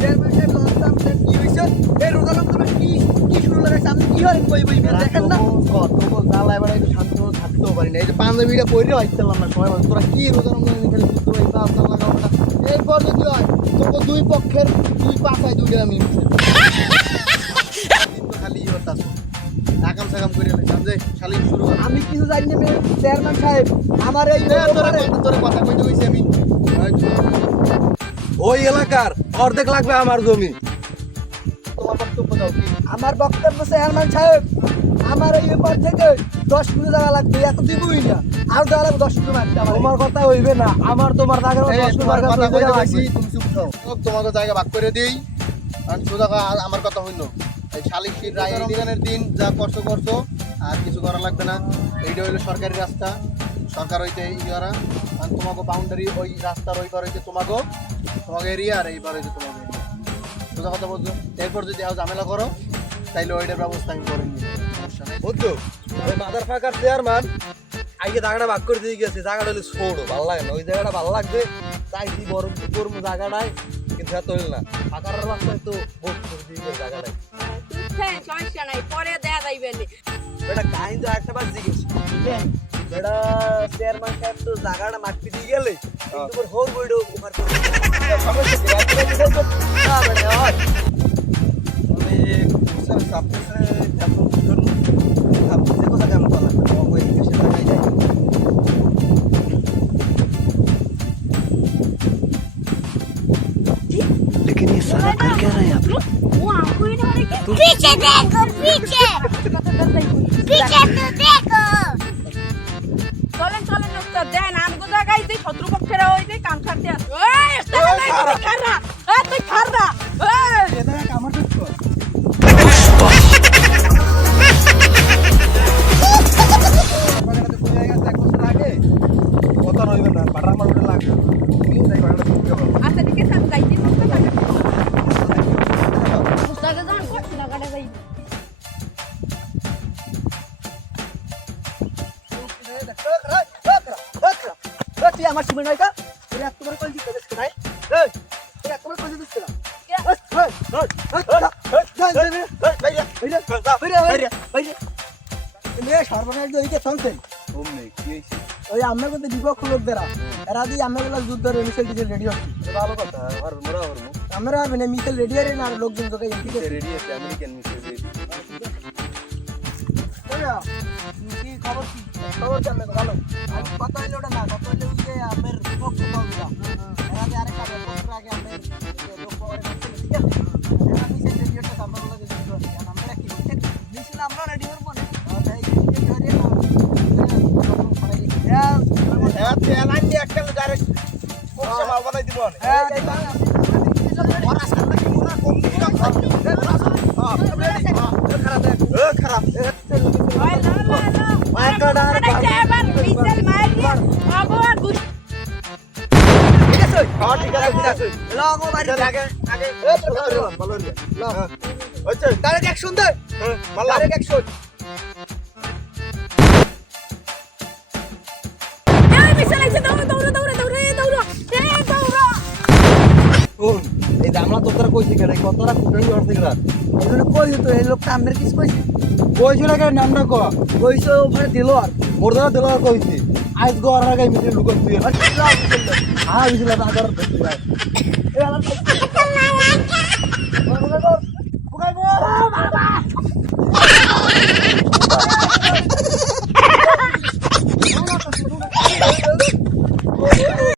Chairman সাহেব London কি হইছে এই রোজালাম তুমি কি শুরু লাগাইছ আপনি কি হরেন কই দেখেন না কত জ্বালা এবারে একটু শান্ত থাকতেও পারি না এই যে পাঞ্জাবিটা পরে আইতাম না সময় মতো তোরা কি রোজালাম খালি বুঝতে পারি তা আপনার লাগাও না এরপর যদি হয় তোকে দুই পক্ষের দুই পাশায় দুইটা আমি খালি হতাস আকাম সাকাম করে লাইলাম যে খালি শুরু আমি কিছু জানি না চেয়ারম্যান সাহেব আমার এই তোরে কথা কইতে কইছি আমি ওই এলাকার অর্ধেক লাগবে আমার জমি। তোমার বক্তব্য দাও কি আমার বক্তব্য চেয়ারম্যান সাহেব আমার এই ব্যাপার থেকে 10 কিলো জায়গা লাগবে এত দিবই না আর দেওয়া লাগবে 10 কিলো মারতে তোমার কথা হইবে না আমার তোমার জায়গা 10 কিলো কথা কইছি তুমি চুপ থাও তোমাকে জায়গা ভাগ করে দেই আর সোজা আমার কথা হইলো এই শালিশির রায় নির্মাণের দিন যা করছো আর কিছু করা লাগবে না এইটা হইলো সরকারি রাস্তা সরকার হইতে ইয়ারা আর তোমাকে বাউন্ডারি ওই রাস্তার ওই পার হইতে তোমাকে এরিয়া আর এই পার হইতে তোমাকে সোজা কথা বলছো এরপর যদি আও ঝামেলা করো তাইলে ওইটার ব্যবস্থা আমি করে নিই সমস্যা নেই বুঝছো ওই মাদার ফাঁকার চেয়ারম্যান আগে জায়গাটা ভাগ করে দিয়ে গেছে জায়গাটা হলে ছোট ভালো লাগে না ওই জায়গাটা ভালো লাগবে চাইছি বড় করবো জায়গা নাই কিন্তু এত হইল না ফাঁকার রাস্তায় তো ভোট করে দিয়ে গেছে জায়গাটায় সমস্যা নাই পরে দেয়া যাইবে এটা কাহিনী তো একটা বার জিজ্ঞেস এটা চেয়ারম্যান সাহেব তো জায়গাটা মাটি দিয়ে গেলে কিন্তু হোল বইটা উপহার করে लेकिन ये सारा कर क्या रहा है आप लोग? पीछे देखो पीछे पीछे तो देखो চলেন চলেন উত্তর দেন আমগো জায়গায় যে শত্রুপক্ষেরা ওই যে কান খাতে তুই খাররা আমার কথা রইবে না বাটার মারুটা লাগে আচ্ছা ঠিক আছে আমি যাইতে মুস্তাকে জান কত লাগাটা যাই তুই আমার সীমা নয় কা তুই একবার কল দিতে দিস নাই এই তুই একবার কল দিস না সর্বনাশ দিকে চলছেন ওই আমার মধ্যে বিপক্ষ লোকদেরা এরা দিয়ে আমরা যুদ্ধের মিছিল টিছিল রেডি হচ্ছে ভালো কথা আর মোরা হরমু আমরা পারবেন মিছিল রেডি আরে না লোকজন তোকে এমপি রেডি আছে আমেরিকান মিছিল রেডি কি খবর কি খবর জানলে ভালো আর কত হইলো ওটা না কত হইলো যে আমার বিপক্ষ লোকরা এরা দিয়ে আরেকটা বছর আগে আমাদের লোক পরে ঠিক আছে এরা মিছিল রেডি হচ্ছে আমরা বলে যুদ্ধ আছে আমরা কি মিছিল আমরা রেডি হব না তাই কি ধরে না তেল আনতে একটা ডাইরেক্ট কোচা মাল বানাই দিব ওরা সামনে কি মোরা কম দিন খারাপ এই জামলা তোরা কইছি কেন কতরা কুটানি হচ্ছে কেন কই তো এই লোকটা আমার কিছু কইছে কইছি না কেন নামটা ক কইছো ওখানে দিল আর মোরদা দিলা কইছি আজ গো আর আগে মিটিং লুকন তুই হ্যাঁ বিজলা আদার ভাই